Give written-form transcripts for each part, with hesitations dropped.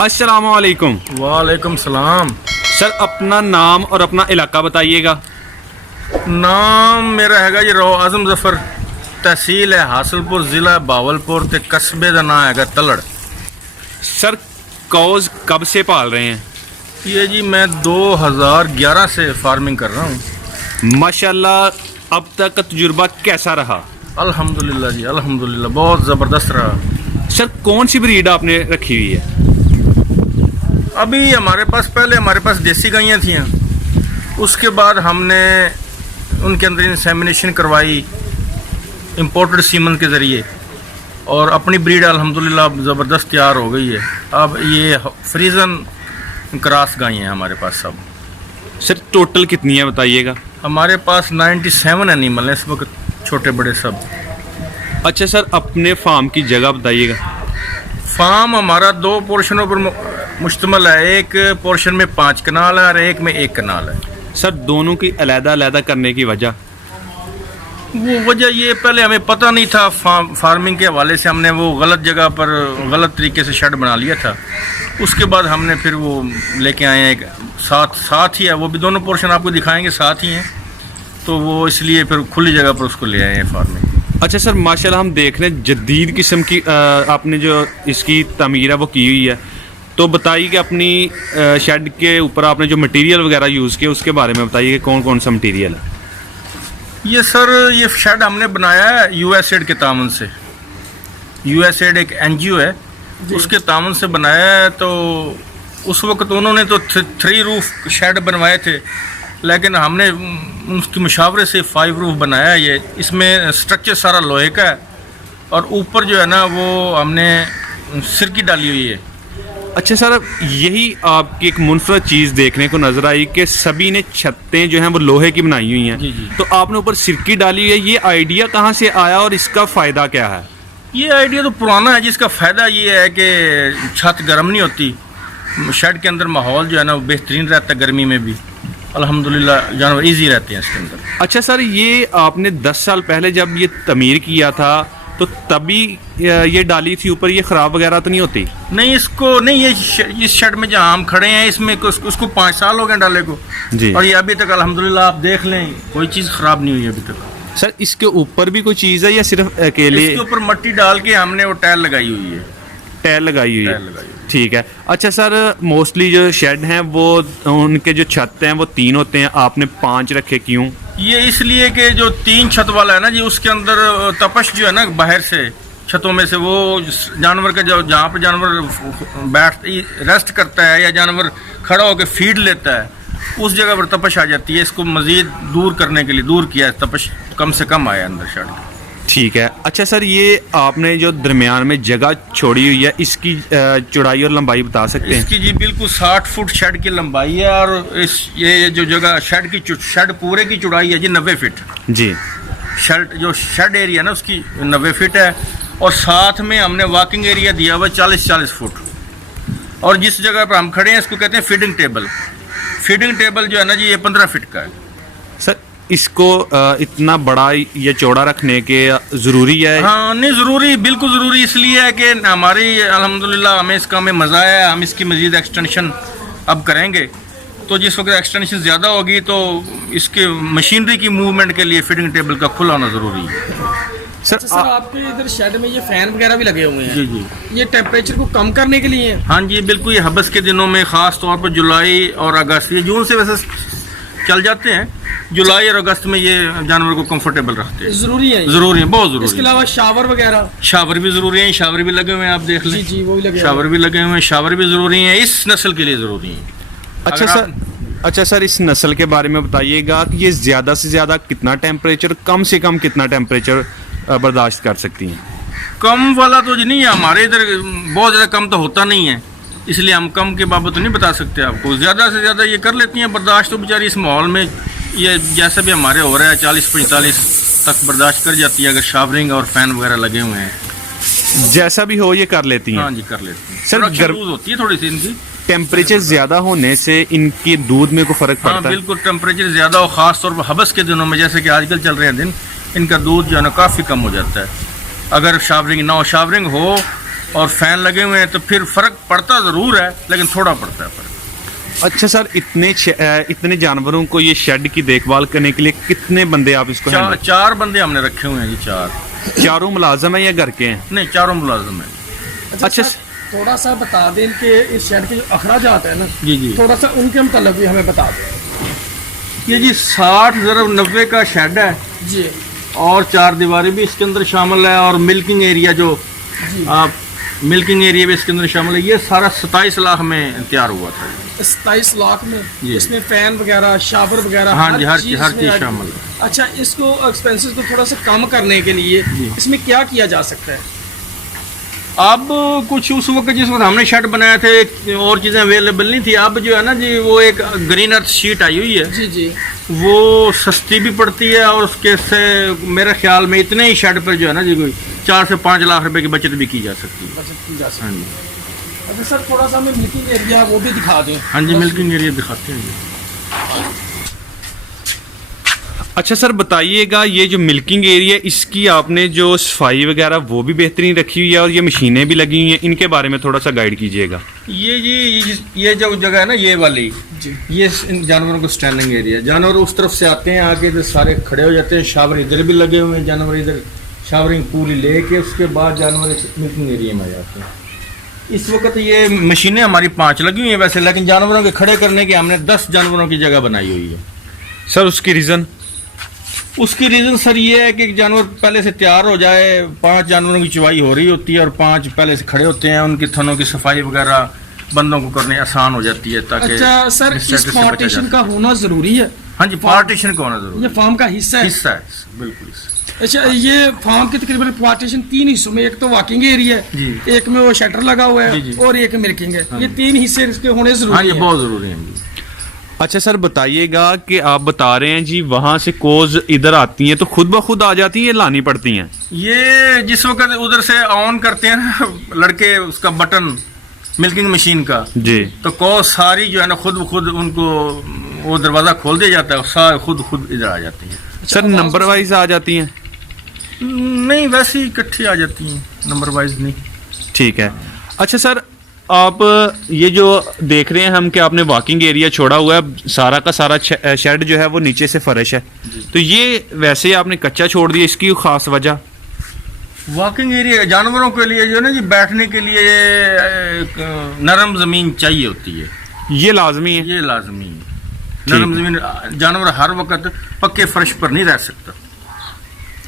अस्सलाम वालेकुम। वालेकुम सलाम। सर अपना नाम और अपना इलाका बताइएगा। नाम मेरा हैगा जी रो आजम जफर, तहसील है हासिलपुर, ज़िला बावलपुर ते कस्बे का नाम हैगा तलड़। सर कौज कब से पाल रहे हैं? ये जी मैं 2011 से फार्मिंग कर रहा हूँ। माशाल्लाह, अब तक का तजुर्बा कैसा रहा? अल्हम्दुलिल्लाह जी, अल्हम्दुलिल्लाह बहुत ज़बरदस्त रहा। सर कौन सी ब्रीड आपने रखी हुई है? अभी पहले हमारे पास देसी गायें थी, उसके बाद हमने उनके अंदर इंसेमिनेशन करवाई इम्पोर्टेड सीमन के ज़रिए, और अपनी ब्रीड अल्हम्दुलिल्लाह ज़बरदस्त तैयार हो गई है। अब ये फ्रीजन क्रॉस गायें हैं हमारे पास सब। सर टोटल कितनी है बताइएगा। हमारे पास 97 एनिमल हैं इस वक्त, छोटे बड़े सब। अच्छा सर, अपने फार्म की जगह बताइएगा। फार्म हमारा 2 पोर्शनों पर मुश्तमिल है। एक पोर्शन में 5 कनाल है और एक में 1 कनाल है। सर दोनों की अलग-अलग करने की वजह? वो वजह ये, पहले हमें पता नहीं था, फार्मिंग के हवाले से हमने वो गलत जगह पर गलत तरीके से शेड बना लिया था। उसके बाद हमने फिर वो लेके आए हैं, एक साथ ही है, वो भी दोनों पोर्शन आपको दिखाएंगे साथ ही हैं, तो वो इसलिए फिर खुली जगह पर उसको ले आए हैं फार्मिंग। अच्छा सर, माशाल्लाह हम देख रहे हैं जदीद किस्म की आपने जो इसकी तमीर है वो की हुई है, तो बताइए कि अपनी शेड के ऊपर आपने जो मटेरियल वगैरह यूज़ किया उसके बारे में बताइए कि कौन कौन सा मटेरियल है। ये सर, ये शेड हमने बनाया है यूएसएड के तामन से। यूएसएड एक एनजीओ है, उसके तामन से बनाया है। तो उस वक्त उन्होंने तो 3 रूफ शेड बनवाए थे, लेकिन हमने उसकी मुशावरे से 5 रूफ बनाया है। ये इसमें स्ट्रक्चर सारा लोहे का है, और ऊपर जो है ना वो हमने सिरकी डाली हुई है। अच्छा सर, यही आपकी एक मुनफरद चीज़ देखने को नज़र आई कि सभी ने छतें जो हैं वो लोहे की बनाई हुई हैं। जी जी। तो आपने ऊपर सिरकी डाली हुई है, ये आइडिया कहाँ से आया और इसका फ़ायदा क्या है? ये आइडिया तो पुराना है, जिसका फ़ायदा ये है कि छत गर्म नहीं होती, शेड के अंदर माहौल जो है ना वो बेहतरीन रहता है, गर्मी में भी अल्हम्दुलिल्लाह जानवर इजी रहते हैं इसके अंदर। अच्छा सर, ये आपने 10 साल पहले जब ये तमीर किया था तो तभी ये डाली थी ऊपर, ये ख़राब वगैरह तो नहीं होती? नहीं, इसको नहीं, ये इस शेड में जहाँ हम खड़े हैं इसमें उसको 5 साल हो गए डाले को जी, और ये अभी तक अल्हम्दुलिल्लाह आप देख लें कोई चीज़ ख़राब नहीं हुई अभी तक। सर इसके ऊपर भी कोई चीज़ है या सिर्फ अकेले? इसके ऊपर मिट्टी डाल के हमने वो टाइल लगाई हुई है। टाइल लगाई हुई टाइल है, लगाई हुई। ठीक है। अच्छा सर, मोस्टली जो शेड हैं वो उनके जो छत हैं वो 3 होते हैं, आपने 5 रखे क्यों? ये इसलिए कि जो 3 छत वाला है ना जी, उसके अंदर तपश जो है ना बाहर से छतों में से, वो जानवर का जो जहाँ पर जानवर रेस्ट करता है या जानवर खड़ा होकर फीड लेता है, उस जगह पर तपश आ जाती है। इसको मज़ीद दूर करने के लिए दूर किया है, तपश कम से कम आया अंदर शेड के। ठीक है। अच्छा सर, ये आपने जो दरमियान में जगह छोड़ी हुई है, इसकी चौड़ाई और लंबाई बता सकते हैं? इसकी जी बिल्कुल 60 फुट शेड की लंबाई है, और ये जो जगह शेड पूरे की चौड़ाई है जी 90 फीट जी। जो शेड एरिया ना उसकी 90 फीट है, और साथ में हमने वॉकिंग एरिया दिया हुआ 40-40 फुट। और जिस जगह पर हम खड़े हैं इसको कहते हैं फीडिंग टेबल। फीडिंग टेबल जो है ना जी ये 15 फीट का है। सर इसको इतना बड़ा या चौड़ा रखने के ज़रूरी है? हाँ नहीं, ज़रूरी, बिल्कुल ज़रूरी इसलिए है कि हमारी अल्हम्दुलिल्लाह हमें इसका मज़ा है, हम इसकी मज़ीद एक्सटेंशन अब करेंगे। तो जिस वक्त एक्सटेंशन ज़्यादा होगी तो इसके मशीनरी की मूवमेंट के लिए फीडिंग टेबल का खुला होना ज़रूरी है। सर आपके इधर शेड में ये फैन वगैरह भी लगे हुए हैं? जी जी। ये टेम्परेचर को कम करने के लिए? हाँ जी बिल्कुल, ये हबस के दिनों में ख़ास तौर पर जुलाई और अगस्त, ये जून से वैसे चल जाते हैं, जुलाई और अगस्त में ये जानवर को कंफर्टेबल रखते हैं। ज़रूरी है? ज़रूरी है, बहुत ज़रूरी। इसके अलावा शावर वगैरह? शावर भी ज़रूरी है, शावर भी लगे हुए हैं, आप देख लें। जी जी, वो भी लगे शावर भी लगे हुए हैं, शावर भी ज़रूरी है, इस नस्ल के लिए ज़रूरी है। अच्छा सर, इस नस्ल के बारे में बताइएगा कि ये ज़्यादा से ज़्यादा कितना टेम्परेचर, कम से कम कितना टेम्परेचर बर्दाश्त कर सकती हैं? कम वाला तो जी नहीं है हमारे इधर, बहुत ज़्यादा कम तो होता नहीं है, इसलिए हम कम के बाबत तो नहीं बता सकते आपको। ज़्यादा से ज़्यादा ये कर लेती हैं बर्दाश्त, तो बेचारी इस माहौल में ये जैसा भी हमारे हो रहा है 40-45 तक बर्दाश्त कर जाती है, अगर शावरिंग और फैन वगैरह लगे हुए हैं। जैसा भी हो ये कर लेती हैं? हाँ जी, कर लेती हैं। सर गर्म होती है थोड़ी सी इनकी। टेम्परेचर ज़्यादा होने से इनके दूध में कोई फ़र्क पड़ता है? हाँ बिल्कुल, टेम्परेचर ज़्यादा हो, ख़ास तौर पर हबस के दिनों में, जैसे कि आजकल चल रहे हैं दिन, इनका दूध जो है ना काफ़ी कम हो जाता है। अगर शावरिंग ना हो, शावरिंग हो और फैन लगे हुए हैं, तो फिर फर्क पड़ता ज़रूर है, लेकिन थोड़ा पड़ता है फर्क। अच्छा सर, इतने जानवरों को ये शेड की देखभाल करने के लिए कितने बंदे आप इसको चार बंदे हमने रखे हुए हैं जी। चारों मुलाजम है या घर के हैं? नहीं, चारों मुलाजम हैं। अच्छा सर, थोड़ा सा बता दें कि इस शेड के जो अखराजात है ना, जी जी, थोड़ा सा उनके मतलब भी हमें बता दें। ये जी 60/90 का शेड है जी, और 4 दीवारें भी इसके अंदर शामिल है, और मिल्किंग एरिया जो आप मिल्किंग एरिया भी इसके अंदर शामिल है। ये सारा 27 लाख में तैयार हुआ था। 27 लाख में जी। इसमें फैन वगैरह, शावर वगैरह, हाँ जी, हर चीज़ इसमें शामिल है। अच्छा, इसको एक्सपेंसेस को थोड़ा सा कम करने के लिए इसमें क्या किया जा सकता है? अब कुछ उस वक्त जिस वक्त हमने शेड बनाया थे और चीज़ें अवेलेबल नहीं थी। अब जो है ना जी, वो एक ग्रीन अर्थ शीट आई हुई है जी जी, वो सस्ती भी पड़ती है, और उसके से मेरे ख्याल में इतने ही शेड पर जो है ना जी, कोई 4 से 5 लाख रुपए की बचत भी की जा सकती है। बचत की जा सकती हाँ जी, है। अच्छा सर, थोड़ा सा हमें मिल्किंग एरिया वो भी दिखा दें। हाँ जी, मिल्किंग एरिया दिखाते हैं जी। अच्छा सर, बताइएगा ये जो मिल्किंग एरिया, इसकी आपने जो सफाई वगैरह वो भी बेहतरीन रखी हुई है और ये मशीनें भी लगी हुई हैं, इनके बारे में थोड़ा सा गाइड कीजिएगा। ये जी, ये जो जगह है ना, ये वाली जी, ये इन जानवरों को स्टैंडिंग एरिया। जानवर उस तरफ से आते हैं, आके तो सारे खड़े हो जाते हैं। शावर इधर भी लगे हुए हैं, जानवर इधर शावरिंग पूरी लेके उसके बाद जानवर मिल्किंग एरिया में आ जाते हैं। इस वक्त ये मशीनें हमारी 5 लगी हुई हैं वैसे, लेकिन जानवरों के खड़े करने की हमने 10 जानवरों की जगह बनाई हुई है। सर उसकी रीज़न? उसकी रीज़न सर ये है कि जानवर पहले से तैयार हो जाए। 5 जानवरों की चुवाई हो रही होती है और 5 पहले से खड़े होते हैं, उनकी थनों की सफाई वगैरह बंदों को करने आसान हो जाती है, ताकि अच्छा सर, इस पार्टीशन का होना जरूरी है? हाँ जी, पार्टीशन का होना जरूरी ये फार्म का हिस्सा है? हिस्सा है, बिल्कुल। अच्छा, ये फार्म के तकरीबन पार्टीशन 3 हिस्सों में, एक तो वॉकिंग एरिया है, जी, एक में वो शटर लगा हुआ है, जी, जी, और एक मिल्किंग है। हाँ, ये 3 हिस्से इसके होने हाँ, जरूरी ये है। बहुत जरूरी है। अच्छा सर, बताइएगा कि आप बता रहे हैं जी वहाँ से कोज इधर आती हैं तो खुद ब खुद आ जाती हैं या लानी पड़ती हैं? ये जिस वक्त उधर से ऑन करते हैं ना लड़के उसका बटन मिल्किंग मशीन का जी, तो कॉज सारी जो है ना खुद ब खुद उनको वो दरवाज़ा खोल दिया जाता है, सारे खुद इधर आ जाती है। सर नंबर वाइज आ जाती हैं? नहीं, वैसे ही इकट्ठी आ जाती हैं, नंबर वाइज नहीं। ठीक है। अच्छा सर, आप ये जो देख रहे हैं हम कि आपने वॉकिंग एरिया छोड़ा हुआ है, सारा का सारा शेड जो है वो नीचे से फर्श है, तो ये वैसे आपने कच्चा छोड़ दिया, इसकी खास वजह? वॉकिंग एरिया जानवरों के लिए जो है ना जी, बैठने के लिए एक नरम ज़मीन चाहिए होती है। ये लाजमी है? ये लाजमी है, नरम ज़मीन। जानवर हर वक्त पक्के फर्श पर नहीं रह सकता।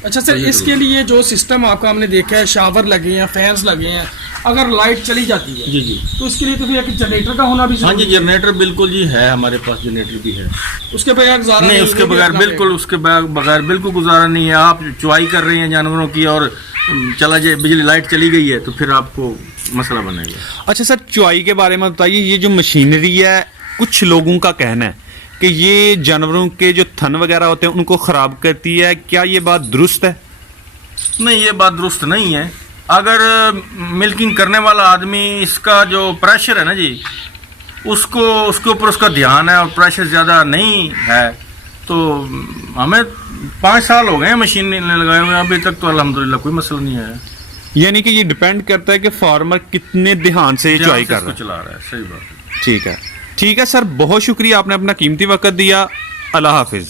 अच्छा सर, इसके लिए जो सिस्टम आपका हमने देखा है, शावर लगे हैं, फैंस लगे हैं, अगर लाइट चली जाती है जी जी, तो इसके लिए तो फिर एक जनरेटर का होना भी हाँ जी, जरूरी है। जनरेटर बिल्कुल जी है, हमारे पास जनरेटर भी है। उसके बगैर गुजारा नहीं, उसके बगैर बिल्कुल, उसके बगैर बिल्कुल गुजारा नहीं है। आप चुवाई कर रहे हैं जानवरों की और चला जाए बिजली लाइट चली गई है तो फिर आपको मसला बनेगा। अच्छा सर, चुवाई के बारे में बताइए। ये जो मशीनरी है, कुछ लोगों का कहना है कि ये जानवरों के जो थन वगैरह होते हैं उनको ख़राब करती है, क्या ये बात दुरुस्त है? नहीं, ये बात दुरुस्त नहीं है। अगर मिल्किंग करने वाला आदमी इसका जो प्रेशर है ना जी, उसके ऊपर उसका ध्यान है और प्रेशर ज़्यादा नहीं है, तो हमें 5 साल हो गए हैं मशीन लगाए हुए, अभी तक तो अल्हम्दुलिल्लाह कोई मसला नहीं है। यानी कि ये डिपेंड करता है कि फार्मर कितने ध्यान से चुवाई कर रहा है। चला रहा है, सही बात है। ठीक है, ठीक है सर, बहुत शुक्रिया, आपने अपना कीमती वक्त दिया। अल्लाह हाफिज़।